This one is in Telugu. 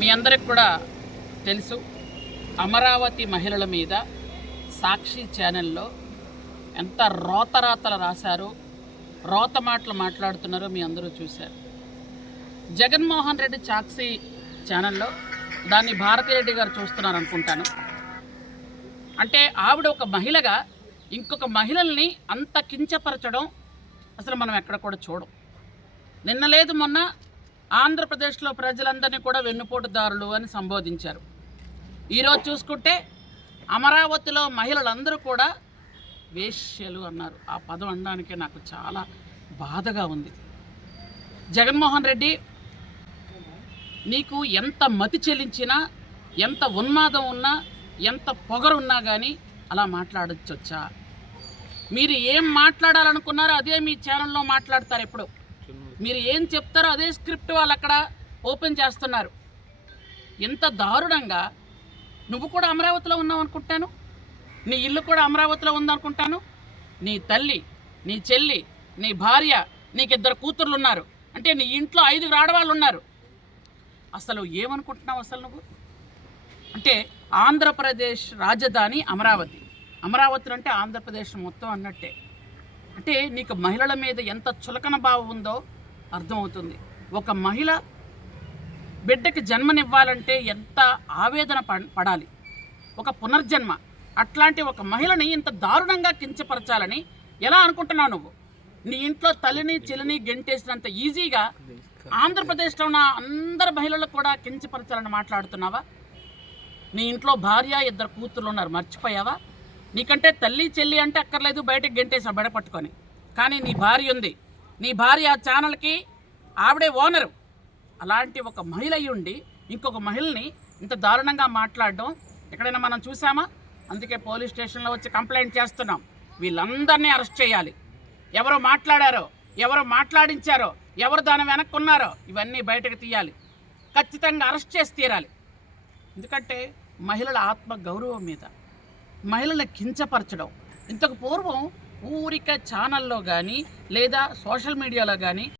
మీ అందరికి కూడా తెలుసు, అమరావతి మహిళల మీద సాక్షి ఛానల్లో ఎంత రోతరాతలు రాశారో, రోత మాటలు మాట్లాడుతున్నారో మీ అందరూ చూశారు. జగన్మోహన్ రెడ్డి సాక్షి ఛానల్లో దాన్ని భారతిరెడ్డి గారు చూస్తున్నారు అనుకుంటాను. అంటే ఆవిడ ఒక మహిళగా ఇంకొక మహిళల్ని అంత కించపరచడం అసలు మనం ఎక్కడ కూడా చూడం. నిన్న లేదు మొన్న ఆంధ్రప్రదేశ్లో ప్రజలందరినీ కూడా వెన్నుపోటుదారులు అని సంబోధించారు. ఈరోజు చూసుకుంటే అమరావతిలో మహిళలందరూ కూడా వేశ్యలు అన్నారు. ఆ పదం అనడానికే నాకు చాలా బాధగా ఉంది. జగన్మోహన్ రెడ్డి, నీకు ఎంత మతి చెల్లించినా, ఎంత ఉన్మాదం ఉన్నా, ఎంత పొగరున్నా కానీ అలా మాట్లాడొచ్చా? మీరు ఏం మాట్లాడాలనుకున్నారో అదే మీ ఛానల్లో మాట్లాడతారు. ఎప్పుడు మీరు ఏం చెప్తారో అదే స్క్రిప్ట్ వాళ్ళు అక్కడ ఓపెన్ చేస్తున్నారు. ఎంత దారుణంగా! నువ్వు కూడా అమరావతిలో ఉన్నావు అనుకుంటాను, నీ ఇల్లు కూడా అమరావతిలో ఉందనుకుంటాను. నీ తల్లి, నీ చెల్లి, నీ భార్య, నీకు 2 కూతుర్లు ఉన్నారు. అంటే నీ ఇంట్లో 5 ఆడవాళ్ళు ఉన్నారు. అసలు ఏమనుకుంటున్నావు అసలు నువ్వు? అంటే ఆంధ్రప్రదేశ్ రాజధాని అమరావతి, అమరావతి అంటే ఆంధ్రప్రదేశ్ మొత్తం అన్నట్టే. అంటే నీకు మహిళల మీద ఎంత చులకన భావం ఉందో అర్థమవుతుంది. ఒక మహిళ బిడ్డకి జన్మనివ్వాలంటే ఎంత ఆవేదన పడాలి, ఒక పునర్జన్మ. అట్లాంటి ఒక మహిళని ఇంత దారుణంగా కించపరచాలని ఎలా అనుకుంటున్నావు నువ్వు? నీ ఇంట్లో తల్లిని చెల్లిని గెంటేసినంత ఈజీగా ఆంధ్రప్రదేశ్లో ఉన్న అందరు మహిళలకు కూడా కించపరచాలని మాట్లాడుతున్నావా? నీ ఇంట్లో భార్య, 2 కూతుర్లు ఉన్నారు, మర్చిపోయావా? నీకంటే తల్లి చెల్లి అంటే అక్కర్లేదు, బయటకు గెంటేసా బెడ పట్టుకొని. కానీ నీ భార్య ఉంది, నీ భార్య ఆ ఛానల్కి ఆవిడే ఓనరు. అలాంటి ఒక మహిళ ఉండి ఇంకొక మహిళని ఇంత దారుణంగా మాట్లాడడం ఎక్కడైనా మనం చూసామా? అందుకే పోలీస్ స్టేషన్లో వచ్చి కంప్లైంట్ చేస్తున్నాం. వీళ్ళందరినీ అరెస్ట్ చేయాలి. ఎవరు మాట్లాడారో, ఎవరు మాట్లాడించారో, ఎవరు దాని వెనక్కున్నారో ఇవన్నీ బయటకు తీయాలి. ఖచ్చితంగా అరెస్ట్ చేసి తీరాలి. ఎందుకంటే మహిళల ఆత్మ గౌరవం మీద మహిళలను కించపరచడం. ఇంతకు పూర్వం ఊరిక ఛానల్లో కానీ లేదా సోషల్ మీడియాలో కానీ